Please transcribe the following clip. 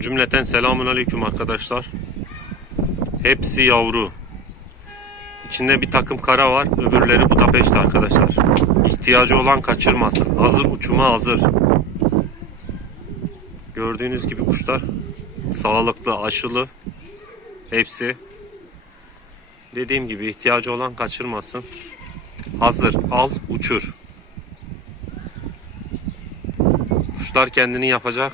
Cümleten selamun aleyküm arkadaşlar. Hepsi yavru. İçinde bir takım kara var. Öbürleri Budapeşte arkadaşlar. İhtiyacı olan kaçırmasın. Hazır uçuma hazır. Gördüğünüz gibi kuşlar sağlıklı, aşılı. Hepsi. Dediğim gibi ihtiyacı olan kaçırmasın. Hazır, al, uçur. Kuşlar kendini yapacak.